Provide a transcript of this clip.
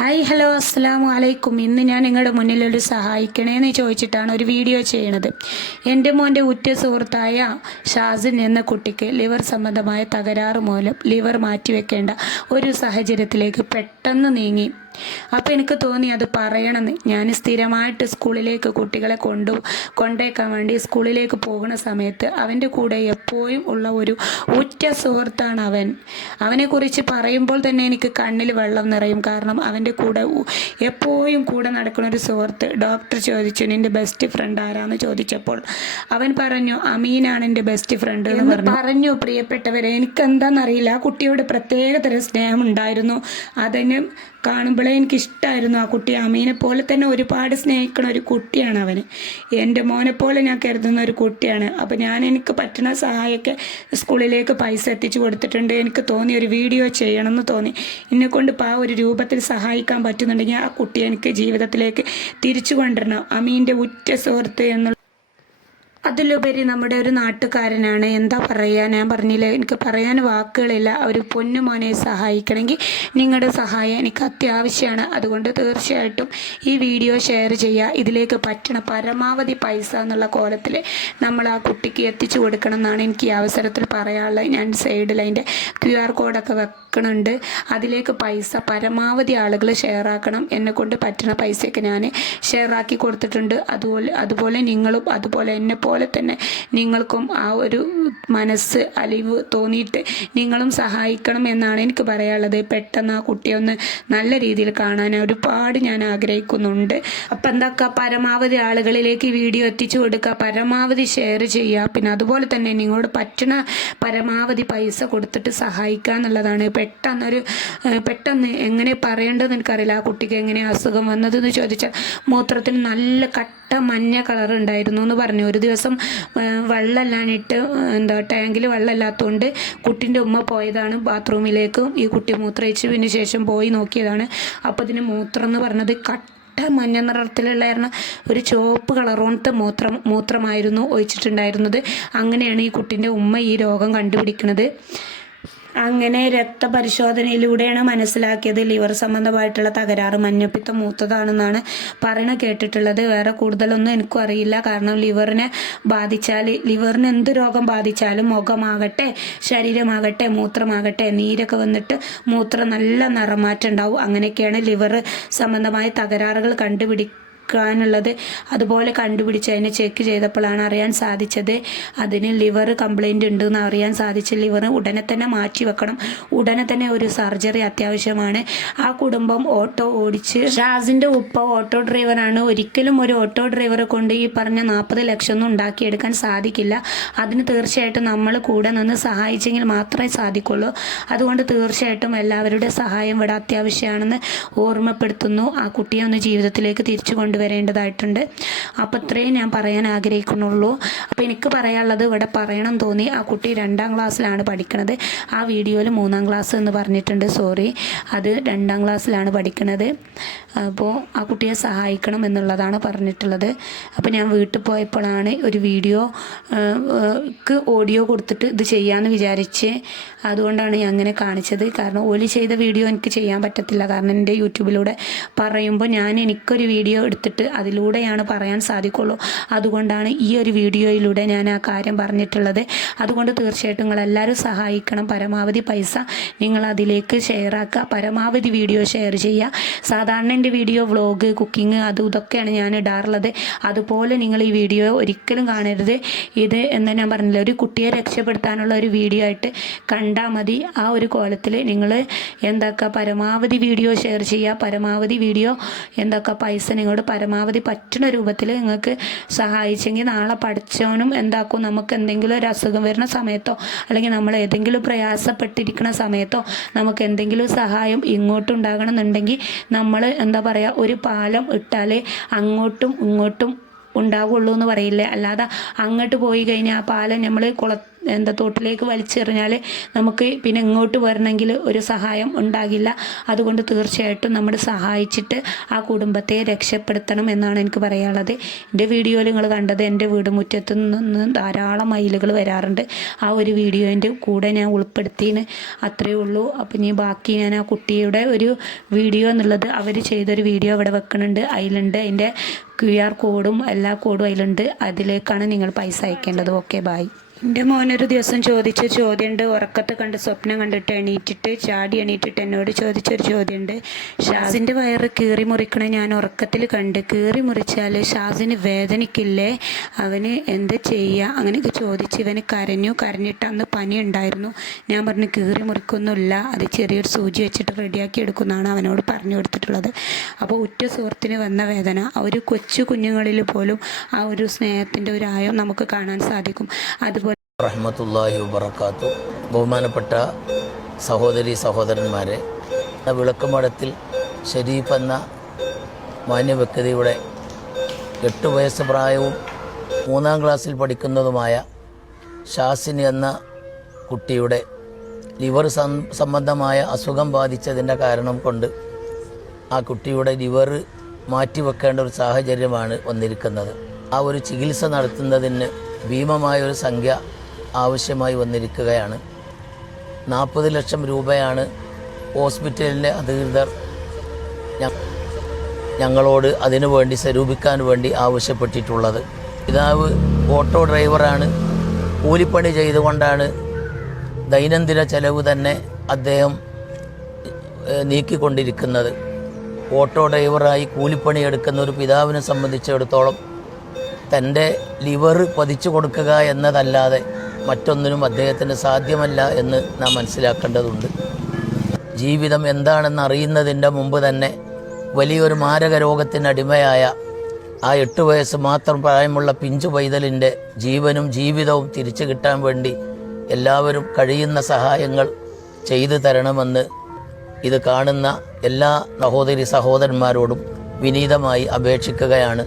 Hi hello അസ്സലാമു അലൈക്കും. ഇന്ന് ഞാൻ നിങ്ങളുടെ മുന്നിലൊരു സഹായിക്കണേന്ന് ചോദിച്ചിട്ടാണ് ഒരു വീഡിയോ ചെയ്യണത്. എൻ്റെ മോൻ്റെ ഉറ്റ സുഹൃത്തായ ഷാസിൻ എന്ന കുട്ടിക്ക് ലിവർ സംബന്ധമായ തകരാറ് മൂലം ലിവർ മാറ്റിവെക്കേണ്ട ഒരു സാഹചര്യത്തിലേക്ക് പെട്ടെന്ന് നീങ്ങി. അപ്പോൾ എനിക്ക് തോന്നി അത് പറയണമെന്ന്. ഞാൻ സ്ഥിരമായിട്ട് സ്കൂളിലേക്ക് കുട്ടികളെ കൊണ്ടേക്കാൻ വേണ്ടി സ്കൂളിലേക്ക് പോകുന്ന സമയത്ത് അവൻ്റെ കൂടെ എപ്പോഴും ഉള്ള ഒരു ഉറ്റ സുഹൃത്താണ് അവനെക്കുറിച്ച് പറയുമ്പോൾ തന്നെ എനിക്ക് കണ്ണിൽ വെള്ളം നിറയും. കാരണം അവൻ്റെ കൂടെ എപ്പോഴും കൂടെ നടക്കുന്ന ഒരു സുഹൃത്ത്. ഡോക്ടർ ചോദിച്ചു, നിൻ്റെ ബെസ്റ്റ് ഫ്രണ്ട് ആരാന്ന് ചോദിച്ചപ്പോൾ അവൻ പറഞ്ഞു, അമീനാണ് എൻ്റെ ബെസ്റ്റ് ഫ്രണ്ട് എന്ന് പറഞ്ഞു. പ്രിയപ്പെട്ടവരെ, എനിക്കെന്താണെന്നറിയില്ല, ആ കുട്ടിയോട് പ്രത്യേകതരം സ്നേഹം ഉണ്ടായിരുന്നു. അതിന് കാണുമ്പോഴേ എനിക്കിഷ്ടമായിരുന്നു. ആ കുട്ടി അമീനെ പോലെ തന്നെ ഒരുപാട് സ്നേഹിക്കുന്ന ഒരു കുട്ടിയാണ് അവന്. എൻ്റെ മോനെ പോലെ ഞാൻ കരുതുന്ന ഒരു കുട്ടിയാണ്. അപ്പോൾ എനിക്ക് പറ്റുന്ന സഹായമൊക്കെ സ്കൂളിലേക്ക് പൈസ എത്തിച്ചു കൊടുത്തിട്ടുണ്ട്. എനിക്ക് തോന്നി ഒരു വീഡിയോ ചെയ്യണമെന്ന് തോന്നി. എന്നെക്കൊണ്ട് ഇപ്പോൾ ആ ഒരു രൂപത്തിൽ സഹായിക്കാൻ പറ്റുന്നുണ്ടെങ്കിൽ ആ കുട്ടിയെ എനിക്ക് ജീവിതത്തിലേക്ക് തിരിച്ചു കൊണ്ടുവരണം. അമീൻ്റെ ഉറ്റ സുഹൃത്ത് എന്നുള്ള അതിലുപരി നമ്മുടെ ഒരു നാട്ടുകാരനാണ്. എന്താ പറയുക, ഞാൻ പറഞ്ഞില്ല, എനിക്ക് പറയാൻ വാക്കുകളില്ല. ഒരു പൊന്നുമോനെ സഹായിക്കണമെങ്കിൽ നിങ്ങളുടെ സഹായം എനിക്ക് അത്യാവശ്യമാണ്. അതുകൊണ്ട് തീർച്ചയായിട്ടും ഈ വീഡിയോ ഷെയർ ചെയ്യുക. ഇതിലേക്ക് പറ്റണ പരമാവധി പൈസ എന്നുള്ള കോലത്തിൽ നമ്മൾ ആ കുട്ടിക്ക് എത്തിച്ചു കൊടുക്കണം എന്നാണ് എനിക്ക് ഈ അവസരത്തിൽ പറയാനുള്ളത്. ഞാൻ സൈഡിൽ അതിൻ്റെ QR കോഡൊക്കെ വെക്കണുണ്ട്. അതിലേക്ക് പൈസ പരമാവധി ആളുകൾ ഷെയർ ആക്കണം. എന്നെക്കൊണ്ട് പറ്റുന്ന പൈസയൊക്കെ ഞാൻ ഷെയർ ആക്കി കൊടുത്തിട്ടുണ്ട്. അതുപോലെ നിങ്ങളും അതുപോലെ എന്നെ പോലെ തന്നെ നിങ്ങൾക്കും ആ ഒരു മനസ്സ് അലിവ് തോന്നിയിട്ട് നിങ്ങളും സഹായിക്കണം എന്നാണ് എനിക്ക് പറയാനുള്ളത്. പെട്ടെന്ന് ആ കുട്ടിയെ ഒന്ന് നല്ല രീതിയിൽ കാണാൻ ഒരുപാട് ഞാൻ ആഗ്രഹിക്കുന്നുണ്ട്. അപ്പം എന്താക്കുക, പരമാവധി ആളുകളിലേക്ക് ഈ വീഡിയോ എത്തിച്ചു കൊടുക്കുക, പരമാവധി ഷെയർ ചെയ്യുക. പിന്നെ അതുപോലെ തന്നെ നിങ്ങളോട് പറ്റുന്ന പരമാവധി പൈസ കൊടുത്തിട്ട് സഹായിക്കുക എന്നുള്ളതാണ്. പെട്ടെന്ന് എങ്ങനെ പറയേണ്ടതെന്ന് എനിക്കറിയില്ല. ആ കുട്ടിക്ക് എങ്ങനെ അസുഖം വന്നതെന്ന് ചോദിച്ചാൽ മൂത്രത്തിന് നല്ല കട്ട മഞ്ഞ കളർ ഉണ്ടായിരുന്നു എന്ന് പറഞ്ഞു. ഒരു ദിവസം വെള്ളമില്ലാഞ്ഞിട്ട് ടാങ്കിൽ വെള്ളമില്ലാത്തതുകൊണ്ട് കുട്ടീൻ്റെ ഉമ്മ പോയതാണ് ബാത്റൂമിലേക്ക്. ഈ കുട്ടി മൂത്രയിച്ചതിന് ശേഷം പോയി നോക്കിയതാണ്. അപ്പോൾ ഇതിന് മൂത്രം എന്ന് പറഞ്ഞത് മഞ്ഞ നിറത്തിലുള്ള ഒരു ചുവപ്പ് കളറോണത്തെ മൂത്രമായിരുന്നു ഒഴിച്ചിട്ടുണ്ടായിരുന്നത്. അങ്ങനെയാണ് ഈ കുട്ടീൻ്റെ ഉമ്മ ഈ രോഗം കണ്ടുപിടിക്കുന്നത്. അങ്ങനെ രക്തപരിശോധനയിലൂടെയാണ് മനസ്സിലാക്കിയത് ലിവർ സംബന്ധമായിട്ടുള്ള തകരാറ്, മഞ്ഞപ്പിത്തം മൂത്തതാണെന്നാണ് കേട്ടിട്ടുള്ളത്. വേറെ കൂടുതലൊന്നും എനിക്കും അറിയില്ല. കാരണം ലിവറിന് എന്ത് രോഗം ബാധിച്ചാലും മുഖമാകട്ടെ ശരീരമാകട്ടെ മൂത്രമാകട്ടെ നീരൊക്കെ വന്നിട്ട് മൂത്രം നല്ല നിറമാറ്റം ഉണ്ടാവും. അങ്ങനെയൊക്കെയാണ് ലിവർ സംബന്ധമായ തകരാറുകൾ ക്കാനുള്ളത്. അതുപോലെ കണ്ടുപിടിച്ച് അതിനെ ചെക്ക് ചെയ്തപ്പോഴാണ് അറിയാൻ സാധിച്ചത് അതിന് ലിവർ കംപ്ലൈൻറ്റ് ഉണ്ടെന്ന് അറിയാൻ സാധിച്ചു. ലിവർ ഉടനെ തന്നെ മാറ്റി വെക്കണം. ഉടനെ തന്നെ ഒരു സർജറി അത്യാവശ്യമാണ്. ആ കുടുംബം ഓട്ടോ ഓടിച്ച്, ഷാസിൻ്റെ ഉപ്പ ഓട്ടോ ഡ്രൈവറാണ്. ഒരിക്കലും ഒരു ഓട്ടോ ഡ്രൈവറെ കൊണ്ട് ഈ പറഞ്ഞ 40 ലക്ഷം ഒന്നും ഉണ്ടാക്കിയെടുക്കാൻ സാധിക്കില്ല. അതിന് തീർച്ചയായിട്ടും നമ്മൾ കൂടെ നിന്ന് സഹായിച്ചെങ്കിൽ മാത്രമേ സാധിക്കുള്ളൂ. അതുകൊണ്ട് തീർച്ചയായിട്ടും എല്ലാവരുടെ സഹായം ഇവിടെ അത്യാവശ്യമാണെന്ന് ഓർമ്മപ്പെടുത്തുന്നു. ആ കുട്ടിയെ ഒന്ന് ജീവിതത്തിലേക്ക് തിരിച്ചു വരേണ്ടതായിട്ടുണ്ട്. അപ്പോൾ ഇത്രയും ഞാൻ പറയാൻ ആഗ്രഹിക്കുന്നുള്ളൂ. അപ്പോൾ എനിക്ക് പറയാനുള്ളത് ഇവിടെ പറയണം തോന്നി. ആ കുട്ടി 2ാം ക്ലാസ്സിലാണ് പഠിക്കുന്നത്. ആ വീഡിയോയിൽ 3ാം ക്ലാസ് എന്ന് പറഞ്ഞിട്ടുണ്ട്. സോറി, അത് 2ാം ക്ലാസ്സിലാണ് പഠിക്കുന്നത്. അപ്പോൾ ആ കുട്ടിയെ സഹായിക്കണം എന്നുള്ളതാണ് പറഞ്ഞിട്ടുള്ളത്. അപ്പോൾ ഞാൻ വീട്ടിൽ പോയപ്പോഴാണ് ഒരു വീഡിയോക്ക് ഓഡിയോ കൊടുത്തിട്ട് ഇത് ചെയ്യാമെന്ന് വിചാരിച്ച്, അതുകൊണ്ടാണ് ഞാൻ അങ്ങനെ കാണിച്ചത്. കാരണം ഓലി ചെയ്ത വീഡിയോ എനിക്ക് ചെയ്യാൻ പറ്റത്തില്ല. കാരണം എൻ്റെ യൂട്യൂബിലൂടെ പറയുമ്പോൾ എനിക്കൊരു വീഡിയോ എടുത്തിട്ട് അതിലൂടെയാണ് പറയാൻ സാധിക്കുള്ളൂ. അതുകൊണ്ടാണ് ഈ ഒരു വീഡിയോയിലൂടെ ഞാൻ ആ കാര്യം പറഞ്ഞിട്ടുള്ളത്. അതുകൊണ്ട് തീർച്ചയായിട്ടും നിങ്ങളെല്ലാവരും സഹായിക്കണം. പരമാവധി പൈസ നിങ്ങൾ അതിലേക്ക് ഷെയർ ആക്കുക. പരമാവധി വീഡിയോ ഷെയർ ചെയ്യുക. സാധാരണ എൻ്റെ വീഡിയോ വ്ളോഗ്, കുക്കിംഗ് ഇതൊക്കെയാണ് ഞാൻ ഇടാറുള്ളത്. അതുപോലെ നിങ്ങൾ ഈ വീഡിയോ ഒരിക്കലും കാണരുത്. ഇത് എന്താ ഞാൻ പറഞ്ഞില്ല, ഒരു കുട്ടിയെ രക്ഷപ്പെടുത്താനുള്ള ഒരു വീഡിയോ ആയിട്ട് കണ്ടാൽ മതി. ആ ഒരു കോലത്തിൽ നിങ്ങൾ പരമാവധി വീഡിയോ ഷെയർ ചെയ്യുക. പരമാവധി വീഡിയോ പൈസ നിങ്ങളോട് പരമാവധി പറ്റുന്ന രൂപത്തിൽ നിങ്ങൾക്ക് സഹായിച്ചെങ്കിൽ നാളെ പഠിച്ചവനും നമുക്ക് എന്തെങ്കിലും ഒരു അസുഖം വരുന്ന സമയത്തോ അല്ലെങ്കിൽ നമ്മൾ ഏതെങ്കിലും പ്രയാസപ്പെട്ടിരിക്കുന്ന സമയത്തോ നമുക്ക് എന്തെങ്കിലും സഹായം ഇങ്ങോട്ടുണ്ടാകണം എന്നുണ്ടെങ്കിൽ നമ്മൾ ഒരു പാലം ഇട്ടാലേ അങ്ങോട്ടും ഇങ്ങോട്ടും ഉണ്ടാവുള്ളൂ എന്ന് പറയില്ലേ. അല്ലാതെ അങ്ങോട്ട് പോയി കഴിഞ്ഞാൽ ആ പാലം നമ്മൾ തോട്ടിലേക്ക് വലിച്ചെറിഞ്ഞാൽ നമുക്ക് പിന്നെ ഇങ്ങോട്ട് വരണമെങ്കിൽ ഒരു സഹായം ഉണ്ടാകില്ല. അതുകൊണ്ട് തീർച്ചയായിട്ടും നമ്മൾ സഹായിച്ചിട്ട് ആ കുടുംബത്തെ രക്ഷപ്പെടുത്തണം എന്നാണ് എനിക്ക് പറയാനുള്ളത്. എൻ്റെ വീഡിയോയിൽ നിങ്ങൾ കണ്ടത് എൻ്റെ വീട് മുറ്റത്ത് നിന്ന് ധാരാളം മയിലുകൾ വരാറുണ്ട്. ആ ഒരു വീഡിയോൻ്റെ കൂടെ ഞാൻ ഉൾപ്പെടുത്തിയെന്ന് അത്രയേ ഉള്ളൂ. അപ്പം ഇനി ബാക്കി ഞാൻ ആ കുട്ടിയുടെ ഒരു വീഡിയോ എന്നുള്ളത് അവർ ചെയ്തൊരു വീഡിയോ ഇവിടെ വെക്കുന്നുണ്ട്. അതിലുണ്ട് അതിൻ്റെ QR കോഡും എല്ലാ കോഡും അതിലുണ്ട്. അതിലേക്കാണ് നിങ്ങൾ പൈസ അയക്കേണ്ടത്. Okay, by. എൻ്റെ മോനൊരു ദിവസം ചോദിച്ച ചോദ്യമുണ്ട്. ഉറക്കത്തെ കണ്ട് സ്വപ്നം കണ്ടിട്ട് ചാടി എണീറ്റിട്ട് എന്നോട് ചോദിച്ചൊരു ചോദ്യമുണ്ട്. ഷാസിൻ്റെ വയറ് കീറി മുറിക്കണ ഞാൻ ഉറക്കത്തിൽ കണ്ട്. കീറി മുറിച്ചാൽ ഷാസിന് വേദനിക്കില്ലേ? അവന് എന്ത് ചെയ്യുക? അങ്ങനെയൊക്കെ ചോദിച്ച് ഇവന് കരഞ്ഞിട്ട് അന്ന് പനി ഉണ്ടായിരുന്നു. ഞാൻ പറഞ്ഞു കീറി മുറിക്കൊന്നുമില്ല, അത് ചെറിയൊരു സൂചി വെച്ചിട്ട് റെഡിയാക്കി എടുക്കുന്നതാണ് അവനോട് പറഞ്ഞു കൊടുത്തിട്ടുള്ളത്. അപ്പോൾ ഉറ്റ സുഹൃത്തിന് വന്ന വേദന ഒരു കൊച്ചു കുഞ്ഞുങ്ങളിൽ പോലും ആ ഒരു സ്നേഹത്തിൻ്റെ ഒരു ആയം നമുക്ക് കാണാൻ സാധിക്കും. അതുപോലെ റഹ്മത്തുള്ളാഹി വബറകാത്തു. ബഹുമാനപ്പെട്ട സഹോദരി സഹോദരന്മാരെ, വിളക്കുമഠത്തിൽ ഷരീഫ് എന്ന മാന്യവ്യക്തിയുടെ 8 വയസ്സ് പ്രായവും 3-ാം ക്ലാസ്സിൽ പഠിക്കുന്നതുമായ ഷാസിനി എന്ന കുട്ടിയുടെ ലിവർ സംബന്ധമായ അസുഖം ബാധിച്ചതിൻ്റെ കാരണം കൊണ്ട് ആ കുട്ടിയുടെ ലിവർ മാറ്റിവെക്കേണ്ട ഒരു സാഹചര്യമാണ് വന്നിരിക്കുന്നത്. ആ ഒരു ചികിത്സ നടത്തുന്നതിന് ഭീമമായൊരു സംഖ്യ ആവശ്യമായി വന്നിരിക്കുകയാണ്. 40 ലക്ഷം രൂപയാണ് ഹോസ്പിറ്റലിലെ അധികൃതർ ഞങ്ങളോട് അതിനു വേണ്ടി സ്വരൂപിക്കാൻ വേണ്ടി ആവശ്യപ്പെട്ടിട്ടുള്ളത്. പിതാവ് ഓട്ടോ ഡ്രൈവറാണ്. കൂലിപ്പണി ചെയ്തുകൊണ്ടാണ് ദൈനംദിന ചെലവ് തന്നെ അദ്ദേഹം നീക്കിക്കൊണ്ടിരിക്കുന്നത്. ഓട്ടോ ഡ്രൈവറായി കൂലിപ്പണി എടുക്കുന്ന ഒരു പിതാവിനെ സംബന്ധിച്ചിടത്തോളം തൻ്റെ ലിവർ പതിച്ചു കൊടുക്കുക എന്നതല്ലാതെ മറ്റൊന്നിനും അദ്ദേഹത്തിന് സാധ്യമല്ല എന്ന് നാം മനസ്സിലാക്കേണ്ടതുണ്ട്. ജീവിതം എന്താണെന്ന് അറിയുന്നതിൻ്റെ മുമ്പ് തന്നെ വലിയൊരു മാരക രോഗത്തിനടിമയായ ആ 8 വയസ്സ് മാത്രം പ്രായമുള്ള പിഞ്ചു പൈതലിൻ്റെ ജീവനും ജീവിതവും തിരിച്ചു കിട്ടാൻ വേണ്ടി എല്ലാവരും കഴിയുന്ന സഹായങ്ങൾ ചെയ്തു തരണമെന്ന് ഇത് കാണുന്ന എല്ലാ സഹോദരി സഹോദരന്മാരോടും വിനീതമായി അപേക്ഷിക്കുകയാണ്.